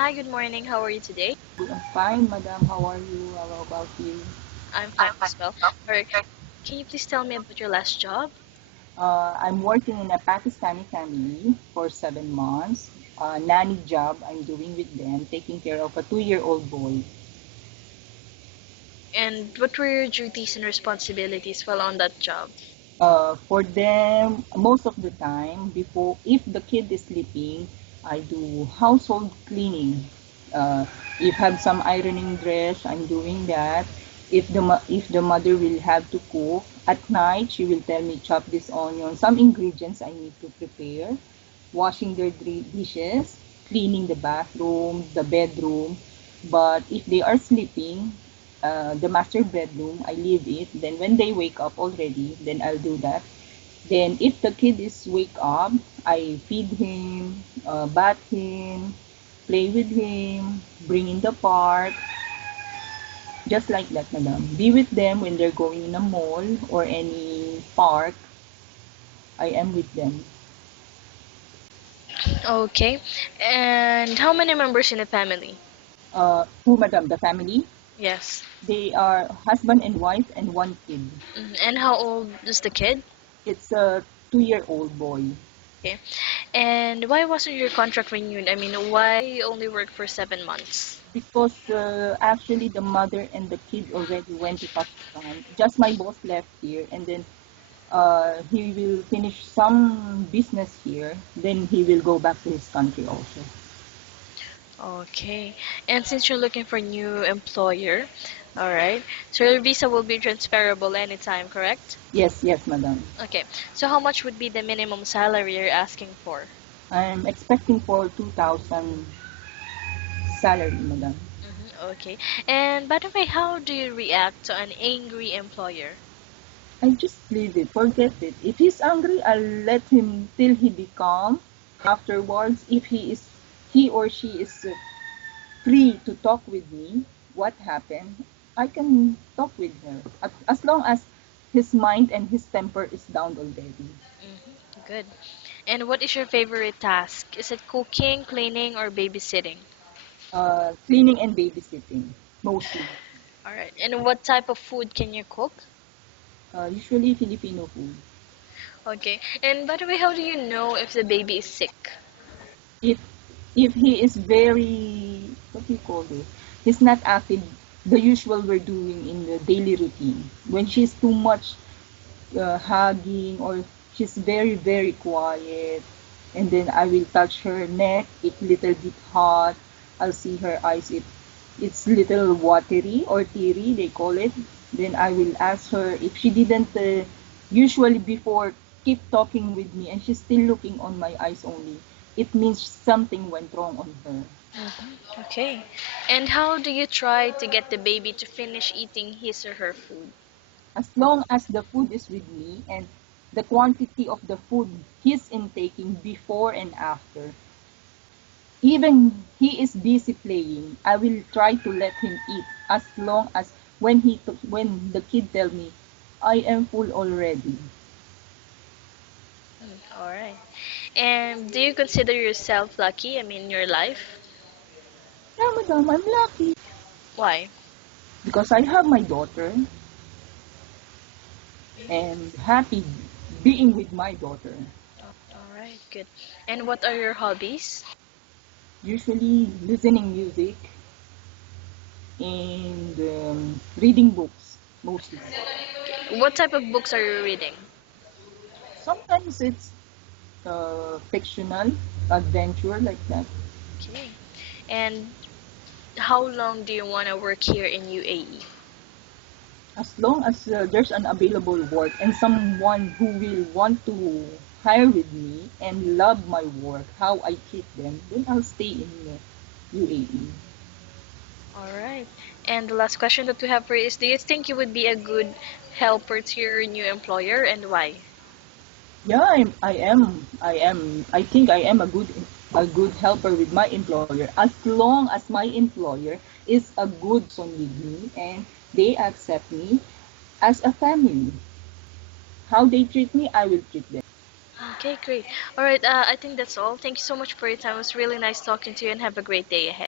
Hi, good morning. How are you today? I'm fine, madam. How are you? How about you? I'm fine as well. Alright, can you please tell me about your last job? I'm working in a Pakistani family for 7 months. Nanny job I'm doing with them, taking care of a 2-year-old boy. And what were your duties and responsibilities while on that job? For them, most of the time, before if the kid is sleeping, I do household cleaning. Uh, if have some ironing dress, I'm doing that. If the mother will have to cook at night, she will tell me chop this onion. Some ingredients I need to prepare. Washing their dishes, cleaning the bathroom, the bedroom. But if they are sleeping, the master bedroom, I leave it. Then when they wake up already, then I'll do that. Then if the kid is wake up, I feed him, bath him, play with him, bring in the park, just like that, madam. Be with them when they're going in a mall or any park. I am with them. Okay. And how many members in the family? Who, madam? The family? Yes. They are husband and wife and one kid. And how old is the kid? It's a 2-year-old boy. Okay. And why wasn't your contract renewed? I mean, why you only work for 7 months? Because actually the mother and the kid already went to Pakistan. Just my boss left here, and then he will finish some business here. Then he will go back to his country also. Okay. And since you're looking for a new employer, all right. So your visa will be transferable anytime, correct? Yes, yes, madam. Okay. So how much would be the minimum salary you're asking for? I'm expecting for 2,000 salary, madam. Okay. And by the way, how do you react to an angry employer? I just leave it, forget it. If he's angry, I'll let him till he be calm. Afterwards, if he or she is free to talk with me, what happened, I can talk with her. As long as his mind and his temper is down already. Good. And what is your favorite task? Is it cooking, cleaning, or babysitting? Cleaning and babysitting, mostly. All right. And what type of food can you cook? Usually Filipino food. Okay. And by the way, how do you know if the baby is sick? If if he is very, what do you call this? He's not active, the usual we're doing in the daily routine. When she's too much hugging, or she's very very quiet, and then I will touch her neck, it's little bit hot. I'll see her eyes, it's little watery or teary they call it. Then I will ask her if she didn't usually before keep talking with me and she's still looking on my eyes only, it means something went wrong on her. Okay. And how do you try to get the baby to finish eating his or her food? As long as the food is with me and the quantity of the food he's intaking before and after, even he is busy playing, I will try to let him eat as long as when the kid tell me, I am full already. All right. And do you consider yourself lucky? I mean, your life? Yeah, madam, I'm lucky Why? because I have my daughter and happy being with my daughter. All right, good. And what are your hobbies? Usually listening music and reading books mostly. What type of books are you reading? Sometimes it's fictional, adventure like that. Okay. And how long do you want to work here in UAE? As long as there's an available work and someone who will want to hire with me and love my work, how I treat them, then I'll stay in UAE. All right. And the last question that we have for you is, do you think you would be a good helper to your new employer and why? Yeah, I think I am a good helper with my employer as long as my employer is a good person with me and they accept me as a family. How they treat me, I will treat them. Okay, great. All right, I think that's all. Thank you so much for your time. It was really nice talking to you and have a great day ahead.